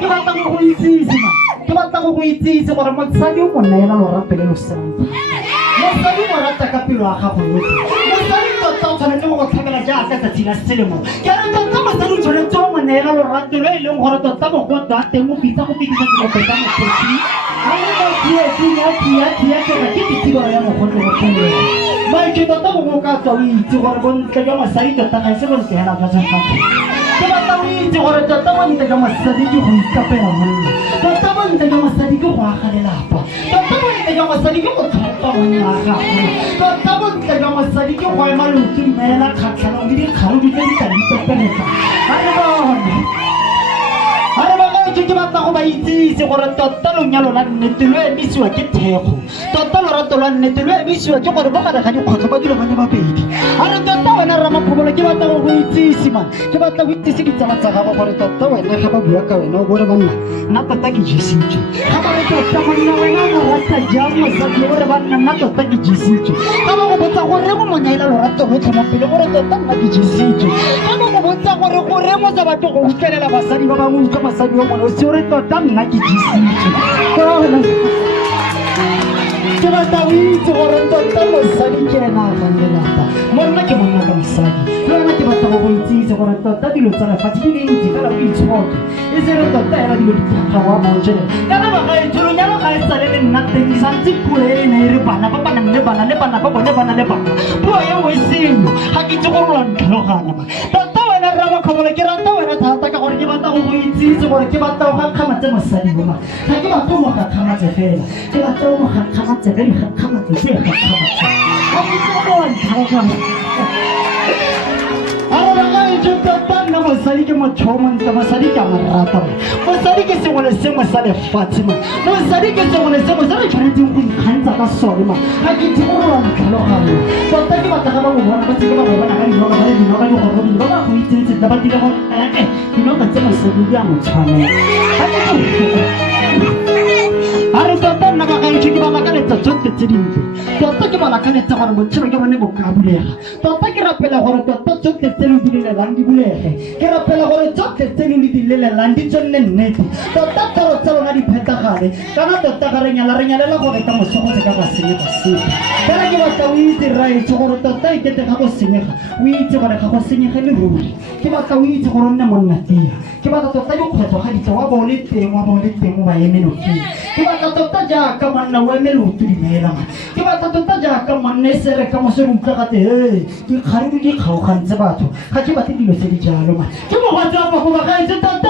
ke batla go itsise ma ke batla go itsise gore motsadi o mo neela lorato le lo senang mosadi mo rata ka pelo ya gago yotlhe mosadi tota o tshwanetse go go tlhabela jaaka tsatsi la selemo ke re tota mosadi o tshwanetse go mo neela lorato lo e leng gore tota mogoto a teng o bitsa go fetisa diloko tsa mokgotsi a le motiatia kega ke ditibalo ya mogoto go felela maike tota bongwe o ka tswa o itse gore bontle jwa mosadi tota ga e se bontle hela jwa sefatlhe ke batla o itse gore tota bontle jwa mosadi ke go ikapela monna tota bontle jwa mosadi ke go aga lelapa tota bontle jwa mosadi ke go tlhopa monna wa gago tota bontle jwa mosadi ke go ema leoto dimeela kgatlhanong le dikgarudi tse di ka dipepeletsa a re bagaetsho ke batla go ba itsise gore tota lonyalo la nnete lo emisiwa ke thekgo tota lorato lwa nnete lo emisiwa ke gore bo gare ga dikgwetlho ba dilo ba le babedi a re tota wena ramaphobolo ke batla go go itsise man ke batla go itsise ditsala tsa gago gore tota wena ga ba bua ka wena o bore banna nna tota ke jesitswe ga ba re tota monna wena o rata jang mosadi gore banna nna tota ke jesitswe ga ba go botsa gore go monyaela lorato lotlhe mo pele gore tota nna ke jesitswe ga ba go botsa gore gore mo sa batho go utlwelela basadi ba bangwe utlwa mosadi wa mone o se gore tota nna ke jesitswe ke batla o itse gore tota mosadi ke ena a gang lelapa monna ke monna ka mosadi le wena ke batla go go itsise gore tota dilo tsa lefatshe di dintsi fela o itshoke e se re tota ela dilo ga wa mojelela kana bagaetholonyalo ga e sale le nna teng santse puo e ne e re bana ba ba nang le bana le bana ba bone bana le bana puo eo e selo ga ke itse gore wa ntlhaloganya ma tota wena Ramakgobolo ke rata wena thata ka gore ke batla go go itsise gore ke batla go gakgamatse mosadi bo ma ga ke batla o mo gakgamatse fela ke batla o mo gakgamatse ge digakgamatse tse gakgamatse ga ke itse gore wa ntlhaloganya nna mosadi ke motho o montle mosadi ke a mo rata mosadi ke sengwe le sengwe sa lefatshe ma mosadi ke sengwe le sengwe se re tshwanetseng go ikgantsha ka sone ma ga ke itse gore wa ntlhaloganya tota ke batla ga ba go bona ba seke ba go bona ka dinoka ba le dinoka digorobile ba ba go itsentse tla ba dile gore dinoka tse mosadi di a mo tshwanela a re tota nna ba gaetsho ke ba lakaletsa tsotlhe tse dintle tota ke ba lakaletsa gore botshelo ke bone bo ka bulega tota ke rapela gore tota tsotlhe tse le di lelelang di bulege ke rapela gore tsotlhe tse le di lelelang di tswelele nnete tota toro tsa lona di phethagale kana tota ga re nyalela gore ka mosogo se ka ba senyega sepe fela ke batla o itse raetsho gore tota ekete ga go senyega o itse gore ga go senyege le ruri ke batla o itse gore o nne monnatia ke batla tota dikgwetlho ga ditse wa bo le teng mo baemelokeng ke batla tota jaaka monna o eme leoto dimeela ma ke batla tota jaaka monna e sere ka mosere utlwa gate dikgaredi di kgaogantse batho ga ke batle dilo tse di jalo ma ke mogwatsi wa gago ba gaetse tota